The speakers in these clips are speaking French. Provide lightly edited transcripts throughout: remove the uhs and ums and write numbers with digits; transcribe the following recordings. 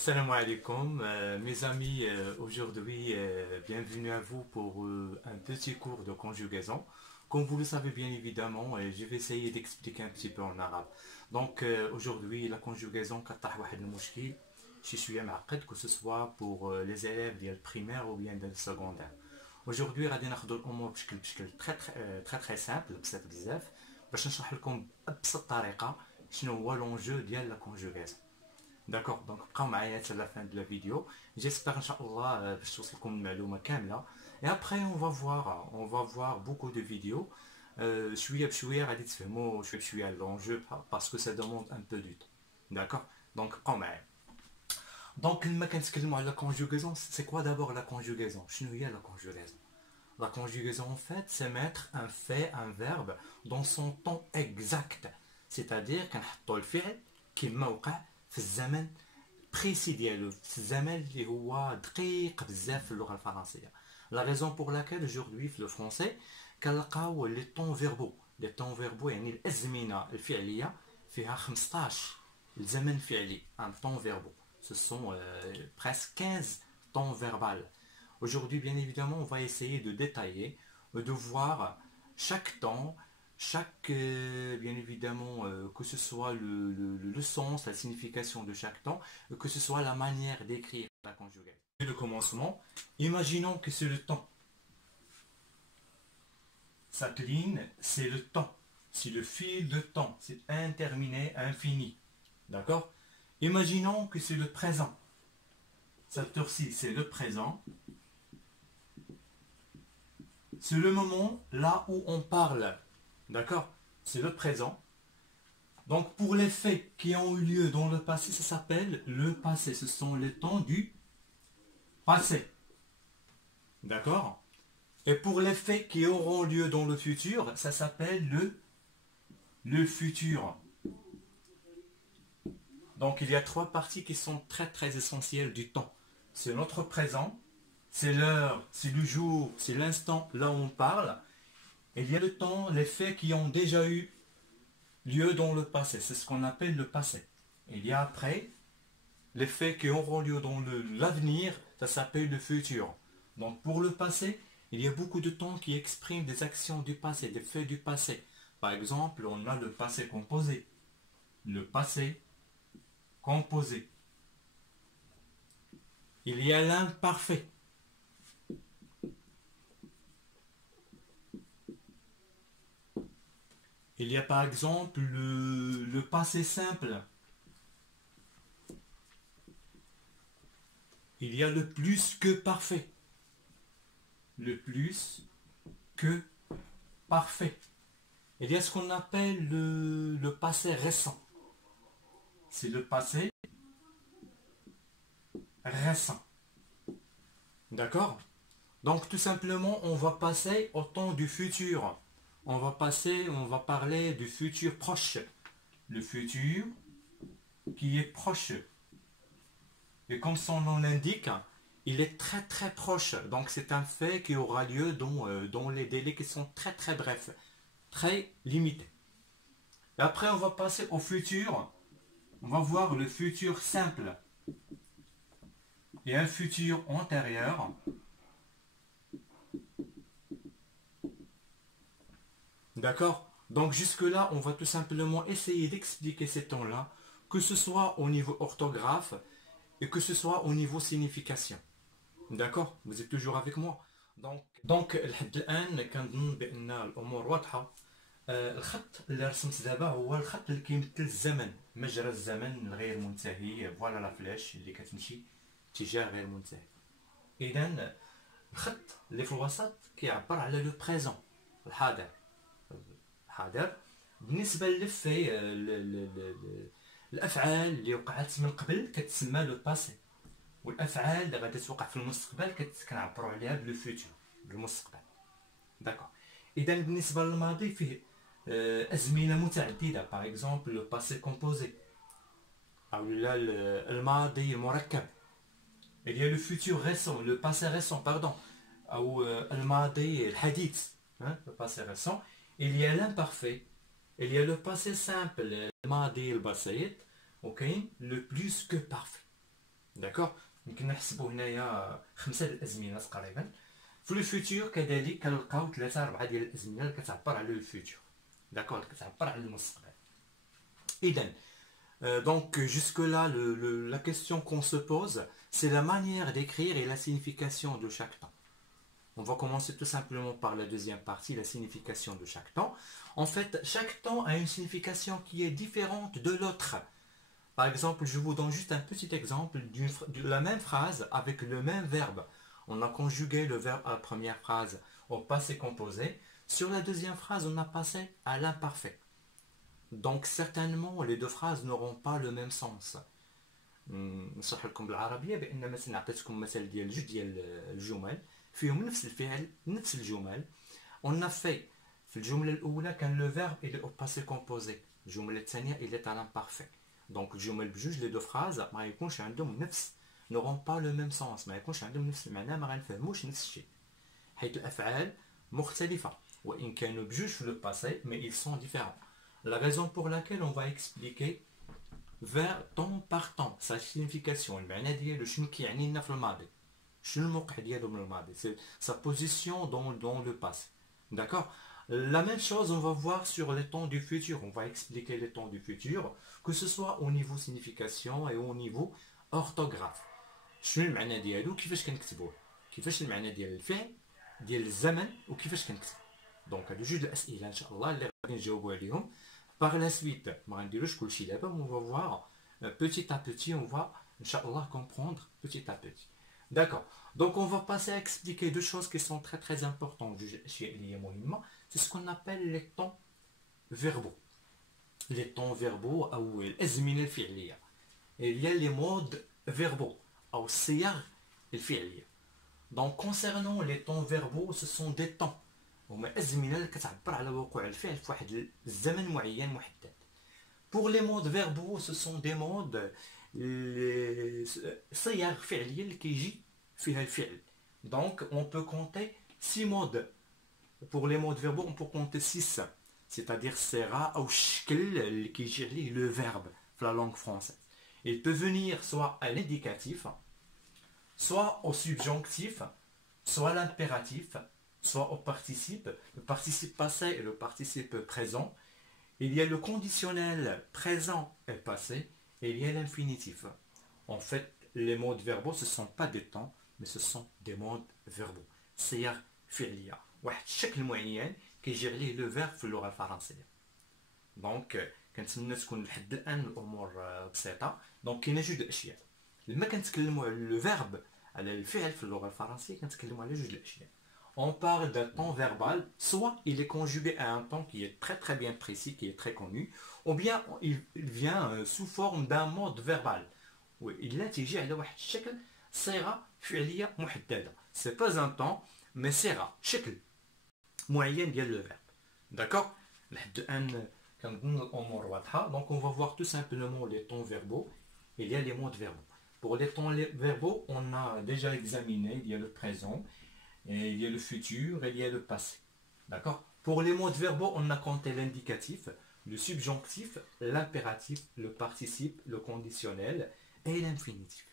Salam alaikum, mes amis, aujourd'hui, bienvenue à vous pour un petit cours de conjugaison. Comme vous le savez bien évidemment, je vais essayer d'expliquer un petit peu en arabe. Donc aujourd'hui, la conjugaison, je suis معقد, que ce soit pour les élèves ديال primaire ou bien de secondaire. Aujourd'hui, غادي ناخذوا الامور بشكل très simple, بسيط بزاف, باش نشرح لكم بأبسط طريقة شنو هو l'enjeu ديال la conjugaison. D'accord, donc بقاو معايا حتى la fin de la vidéo. J'espère ان شاء الله باش توصلكم المعلومه كامله. Et après on va voir beaucoup de vidéos. شويه بشويه غادي تفهموا شويه بشويه l'enjeu parce que ça demande un peu du temps. D'accord, donc بقاو معايا. Donc لما كنتكلموا على la conjugaison, c'est quoi d'abord la conjugaison? شنو هي la conjugaison? La conjugaison en fait, c'est mettre un fait, un verbe dans son temps exact. C'est-à-dire كنحطوا الفعل كما وقع في الزمن بريسي ديالو، في الزمن اللي هو دقيق بزاف في اللغه الفرنسيه. لا ريزون بور لاكيل aujourd'hui في لو فرونسي كنلقاو لي طون فيربو. لي طون فيربو يعني الازمنه الفعليه فيها 15 الزمن الفعلي، ان طون فيربو. Ce sont presque 15 temps verbal. Aujourd'hui, bien évidemment, on va essayer de détailler, de voir chaque temps, bien évidemment, que ce soit le sens, la signification de chaque temps, que ce soit la manière d'écrire la conjugaison. Et le commencement, imaginons que c'est le temps. Cette ligne, c'est le temps. C'est le fil de temps. C'est interminé, infini. D'accord? Imaginons que c'est le présent. Cette heure-ci, c'est le présent. C'est le moment là où on parle. D'accord? C'est le présent. Donc pour les faits qui ont eu lieu dans le passé, ça s'appelle le passé. Ce sont les temps du passé. D'accord? Et pour les faits qui auront lieu dans le futur, ça s'appelle le futur. Donc il y a trois parties qui sont très essentielles du temps. C'est notre présent, c'est l'heure, c'est le jour, c'est l'instant là où on parle. Et il y a le temps, les faits qui ont déjà eu lieu dans le passé. C'est ce qu'on appelle le passé. Et il y a après les faits qui auront lieu dans l'avenir. Ça s'appelle le futur. Donc pour le passé, il y a beaucoup de temps qui expriment des actions du passé, des faits du passé. Par exemple, on a le passé composé. Le passé composé. Il y a l'imparfait. Il y a par exemple le passé simple. Il y a le plus que parfait. Le plus que parfait. Il y a ce qu'on appelle le passé récent. C'est le passé récent. D'accord? Donc tout simplement, on va passer au temps du futur. On va parler du futur proche. Le futur qui est proche. Et comme son nom l'indique, il est très proche. Donc c'est un fait qui aura lieu dans les délais qui sont très brefs, très limités. Et après, on va passer au futur. On va voir le futur simple. Et un futur antérieur. D'accord? Donc jusque-là, on va tout simplement essayer d'expliquer ces temps-là, que ce soit au niveau orthographe et que ce soit au niveau signification. D'accord? Vous êtes toujours avec moi? Donc لحد الآن كنظن بأن الأمور واضحة. الخط اللي رسمت دابا هو الخط اللي كيمثل الزمن، مجرى الزمن الغير منتهي. فوالا لا فلاش اللي كتمشي اتجاه غير منتهي. إذا الخط اللي في الوسط كيعبر على لو بريزون، الحاضر. بالنسبه للفي الافعال اللي وقعت من قبل كتسمى لو باسي، والافعال اللي غادي توقع في المستقبل كنعبروا عليها بلو فيتور، بالمستقبل. داكوغ. اذا بالنسبه للماضي فيه ازمنه متعدده. باغ اكزومبل لو باسي كومبوزي او الماضي المركب. il y a le futur récent, le passé récent, pardon, ou الماضي الحديث, le passé récent. Il y a l'imparfait, il y a le passé simple, الماضي البسيط, ok, le plus que parfait. d'accord. يمكن نحسبوا هنايا 5 الازمنه تقريبا. في لو فيتور كذلك كنلقاو 3 4 ديال الازمنه اللي كتعبر على لو فيتور، داكور، كتعبر على المستقبل. اذا donc jusque-là, la question qu'on se pose, c'est la manière d'écrire et la signification de chaque temps. On va commencer tout simplement par la deuxième partie, la signification de chaque temps. En fait, chaque temps a une signification qui est différente de l'autre. Par exemple, je vous donne juste un petit exemple de la même phrase avec le même verbe. On a conjugué le verbe à la première phrase au passé composé. Sur la deuxième phrase, on a passé à l'imparfait. Donc certainement les deux phrases n'auront pas le même sens. نشرح لكم بالعربيه بان مثلا عطيتكم مثال ديال جوج ديال الجمل فيهم نفس الفعل نفس الجمل. On a fait في الجمله الاولى كان لو فيرب il est au passé composé. الجمله الثانيه il est à l'imparfait. Donc الجمل بجوج لي دو فراز ما يكونش عندهم نفس n'auront pas le même sens، ما يكونش عندهم نفس المعنى، ما غنفهموش نفس الشيء حيث الافعال مختلفه وان كانوا بجوج في le passé mais ils sont différents. La raison pour laquelle on va expliquer vers temps par temps sa signification المعنى ديالو شنو كيعني لنا في الماضي، شنو الموقع ديالو من الماضي، c'est sa position dans le passé. D'accord. La même chose on va voir sur les temps du futur. On va expliquer les temps du futur que ce soit au niveau signification et au niveau orthographe. شنو المعنى ديالو، كيفاش كنكتبوه، كيفاش المعنى ديال الفعل ديال الزمن وكيفاش كنكتب. دونك هادو جوج الاسئله ان شاء الله اللي غادي نجاوبوا عليهم. Par la suite, on va voir petit à petit, on va, Inch'Allah, comprendre petit à petit. D'accord. Donc, on va passer à expliquer deux choses qui sont très très importantes. C'est ce qu'on appelle les temps verbaux. Les temps verbaux, ou الأزمنة الفعلية. Il y a les modes verbaux, ou الصيغ الفعلية. Donc, concernant les temps verbaux, ce sont des temps. هما أزمنة اللي كتعبر على وقوع الفعل في واحد الزمن معين محدد. Pour les modes verbaux, ce sont des modes صيغ فعلية اللي كيجي فيها الفعل. Donc on peut compter 6 modes. Pour les modes verbaux, on peut compter 6. C'est-à-dire sera أو الشكل اللي كيجي عليه le verbe في la langue française. Il peut venir soit à l'indicatif, soit au subjonctif, soit à l'impératif, soit au participe, le participe passé et le participe présent. Il y a le conditionnel présent et passé, et il y a l'infinitif. En fait, les modes verbaux, ce ne sont pas des temps, mais ce sont des modes verbaux. صيغ فعلية. واحد الشكل معين كيجي عليه لو فيرب في اللغة الفرنسية. دونك كنتمنى تكون لحد الآن الأمور بسيطة. دونك كاينة جوج الأشياء. لما كنتكلموا على لو فيرب على الفعل في اللغة الفرنسية كنتكلموا على جوج الأشياء. On parle d'un temps verbal, soit il est conjugué à un temps qui est très très bien précis, qui est très connu, ou bien il vient sous forme d'un mode verbal. Il تيجي على واحد الشكل صيغة فعلية محددة. C'est pas un temps, mais صيغة شكل معين ديال le verbe. D'accord. لحد الآن كنظن الأمور واضحة. Donc on va voir tout simplement les temps verbaux. Il y a les modes verbaux. Pour les temps verbaux, on a déjà examiné, il y a le présent, et il y a le futur et il y a le passé. D'accord. Pour les modes verbaux, on a compté l'indicatif, le subjonctif, l'impératif, le participe, le conditionnel et l'infinitif.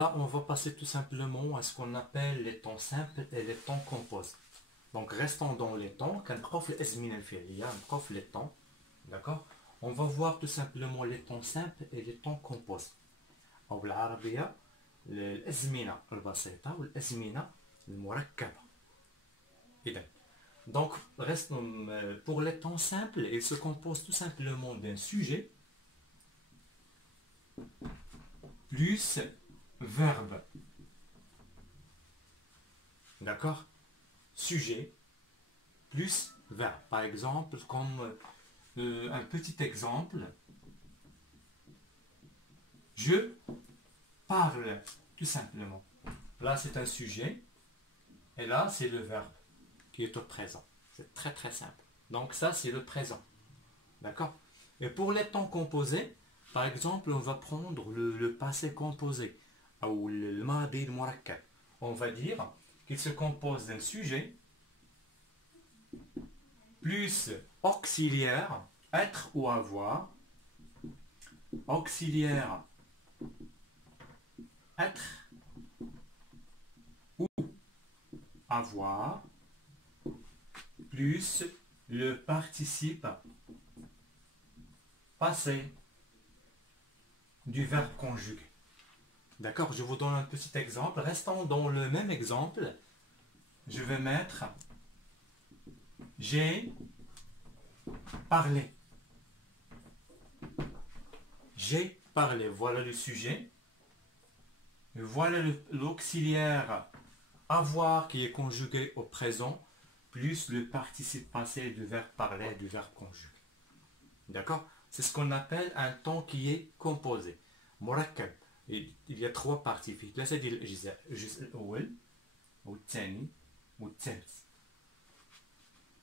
Là, on va passer tout simplement à ce qu'on appelle les temps simples et les temps composés. Donc, restons dans les temps. Les temps. D'accord. On va voir tout simplement les temps simples et les temps composés. أو بالعربية الأزمنة البسيطة والأزمنة المركبة. Donc, pour les temps simples, il se compose tout simplement d'un sujet plus verbe. D'accord. Sujet plus verbe. Par exemple, comme un petit exemple, je parle, tout simplement. Là, c'est un sujet. Et là, c'est le verbe qui est au présent. C'est très très simple. Donc ça, c'est le présent. D'accord. Et pour les temps composés, par exemple, on va prendre le passé composé. Ou le madi murakkab. On va dire qu'il se compose d'un sujet plus auxiliaire, être ou avoir, auxiliaire être ou avoir plus le participe passé du verbe conjugué. D'accord, je vous donne un petit exemple. Restons dans le même exemple. Je vais mettre j'ai parlé. J'ai parlé. Voilà le sujet. Voilà l'auxiliaire avoir qui est conjugué au présent, plus le participe passé du verbe parler, du verbe conjugué. D'accord? C'est ce qu'on appelle un temps qui est composé. مركب. Il y a trois parties. في ثلاثة ديال الأجزاء. الجزء الأول والثاني والثالث.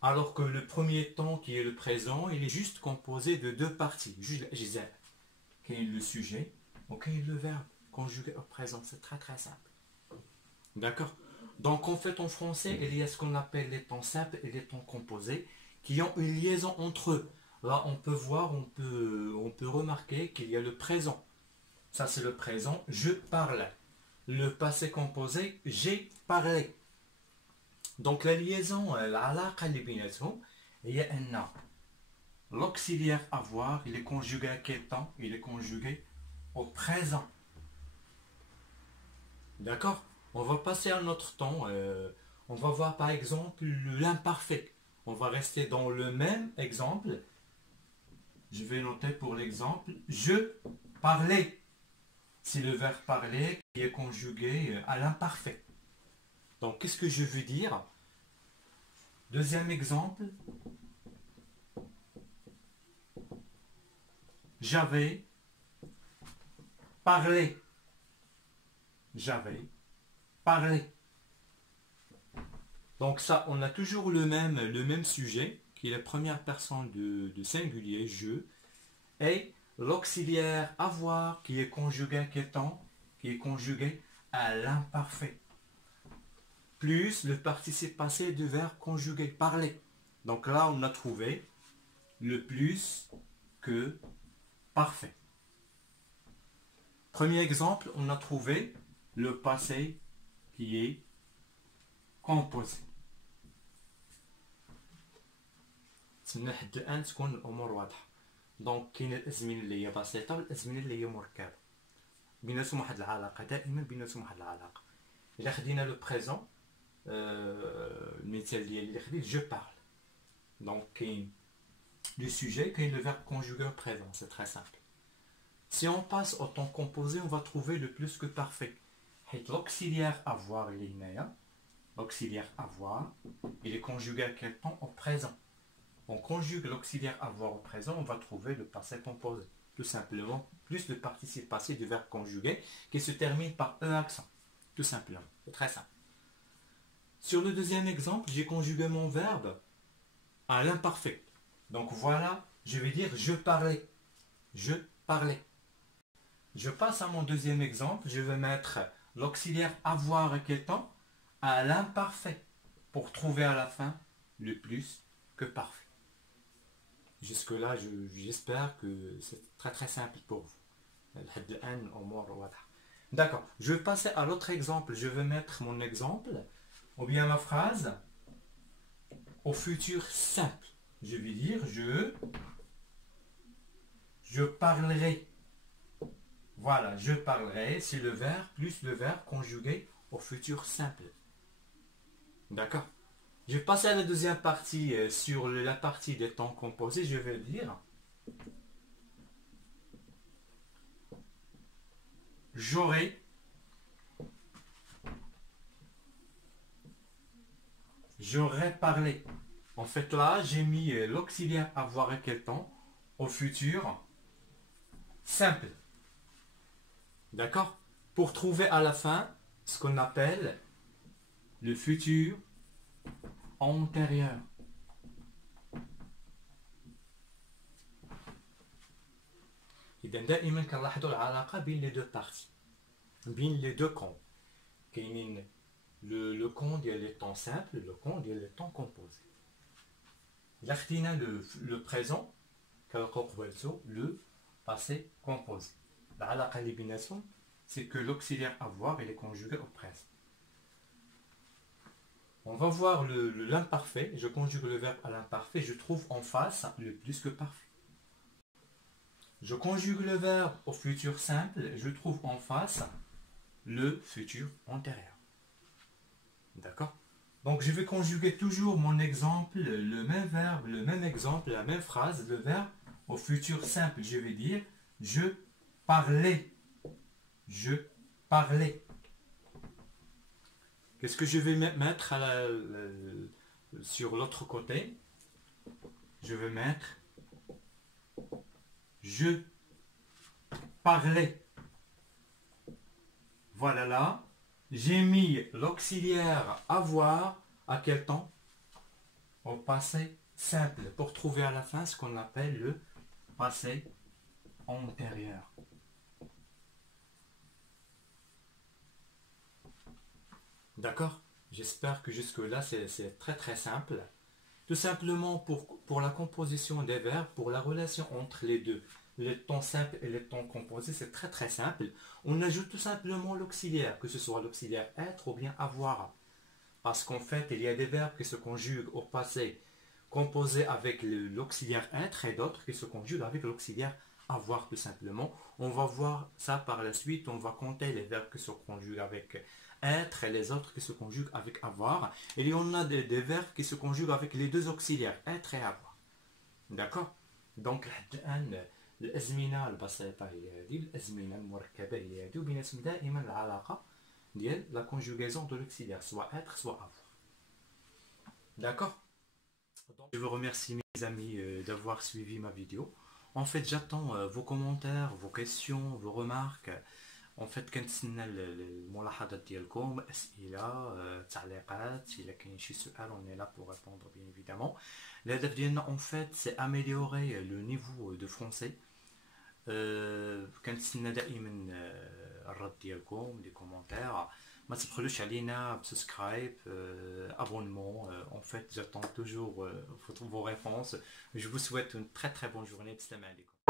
Alors que le premier temps qui est le présent, il est juste composé de deux parties. Juste الأجزاء. كاين le sujet وكاين le verbe conjugué au présent. C'est très très simple. D'accord? Donc en fait en français, il y a ce qu'on appelle les temps simples et les temps composés qui ont une liaison entre eux. Là on peut voir, on peut remarquer qu'il y a le présent. Ça c'est le présent, je parle. Le passé composé, j'ai parlé. Donc la liaison, العلاقة اللي بيناتهم هي أن l'auxiliaire avoir, il est conjugué à quel temps? Il est conjugué au présent. D'accord? On va passer à un autre temps. On va voir par exemple l'imparfait. On va rester dans le même exemple. Je vais noter pour l'exemple. Je parlais. C'est le verbe parler qui est conjugué à l'imparfait. Donc qu'est-ce que je veux dire? Deuxième exemple. J'avais parlé. J'avais parlé. Donc ça, on a toujours le même sujet, qui est la première personne de singulier, je, et l'auxiliaire avoir, qui est conjugué à quel temps? Qui est conjugué à l'imparfait. Plus le participe passé du verbe conjugué, parler. Donc là, on a trouvé le plus que parfait. Premier exemple, on a trouvé le passé qui est composé. تسنى لحد الآن تكون الأمور واضحة. دونك كاين الأزمنة اللي هي بسيطة والأزمنة اللي هي مركبة. بيناتهم واحد العلاقة، دائما بيناتهم واحد العلاقة. إلا خدينا لو بريزون، المثال ديالي اللي خديت جو بارل. دونك كاين le sujet, كاين le verbe conjugué au présent, c'est très simple. Si on passe au temps composé, on va trouver le plus que parfait. L'auxiliaire avoir, il est هنايا. L'auxiliaire avoir, il est conjugué à quel temps? Au présent. On conjugue l'auxiliaire avoir au présent, on va trouver le passé composé. Tout simplement, plus le participe passé du verbe conjugué qui se termine par un accent. Tout simplement. C'est très simple. Sur le deuxième exemple, j'ai conjugué mon verbe à l'imparfait. Donc voilà, je vais dire je parlais. Je parlais. Je passe à mon deuxième exemple, je vais mettre l'auxiliaire avoir à quel temps? À l'imparfait. Pour trouver à la fin le plus que parfait. Jusque-là, j'espère que c'est très très simple pour vous. D'accord, je vais passer à l'autre exemple. Je vais mettre mon exemple, ou bien ma phrase, au futur simple. Je vais dire je parlerai. Voilà, je parlerai, c'est le verbe plus le verbe conjugué au futur simple. D'accord? Je vais passer à la deuxième partie, sur la partie des temps composés, je vais dire j'aurais parlé. En fait là, j'ai mis l'auxiliaire avoir à quel temps? Au futur simple. D'accord? Pour trouver à la fin ce qu'on appelle le futur antérieur. إذا دائما كنلاحظوا العلاقة بين les deux parties, بين les deux comptes. كاينين le compte ديال les temps simples, le compte ديال les temps composés. إلا خدينا le présent كنلقاو قبالته le passé composé. العلاقة اللي بيناتهم c'est que l'auxiliaire avoir il est conjugué au présent. On va voir l'imparfait. Je conjugue le verbe à l'imparfait. Je trouve en face le plus que parfait. Je conjugue le verbe au futur simple. Je trouve en face le futur antérieur. D'accord? Donc je vais conjuguer toujours mon exemple, le même verbe, le même exemple, la même phrase, le verbe au futur simple. Je vais dire je parlais. Je parlais. Qu'est-ce que je vais mettre sur l'autre côté? Je vais mettre je parlais. Voilà là. J'ai mis l'auxiliaire avoir à quel temps? Au passé simple. Pour trouver à la fin ce qu'on appelle le passé antérieur. D'accord? J'espère que jusque-là, c'est très très simple. Tout simplement pour la composition des verbes, pour la relation entre les deux, les temps simples et les temps composés, c'est très très simple. On ajoute tout simplement l'auxiliaire, que ce soit l'auxiliaire être ou bien avoir. Parce qu'en fait, il y a des verbes qui se conjuguent au passé composés avec l'auxiliaire être et d'autres qui se conjuguent avec l'auxiliaire avoir tout simplement. On va voir ça par la suite, on va compter les verbes qui se conjuguent avec être et les autres qui se conjuguent avec avoir. Et il y en a des verbes qui se conjuguent avec les deux auxiliaires, être et avoir. D'accord? Donc, الأزمنة البسيطة هي هذه الأزمنة المركبة هي هذه وبيناتهم دائما العلاقة ديال la conjugaison de l'auxiliaire, soit être, soit avoir. D'accord? Je vous remercie mes amis d'avoir suivi ma vidéo. En fait, j'attends vos commentaires, vos questions, vos remarques. En fait, كنتسنى الملاحظات ديالكم، أسئلة، تعليقات، إلا كاين شي سؤال on est là pour répondre bien évidemment. الهدف ديالنا en fait c'est améliorer le niveau de français. كنتسنى دائما الرد ديالكم لي كومونتير. ما تبخلوش علينا بسبسكرايب abonnement. En fait j'attends toujours vos réponses. Je vous souhaite une très très bonne journée. Salam alaikum.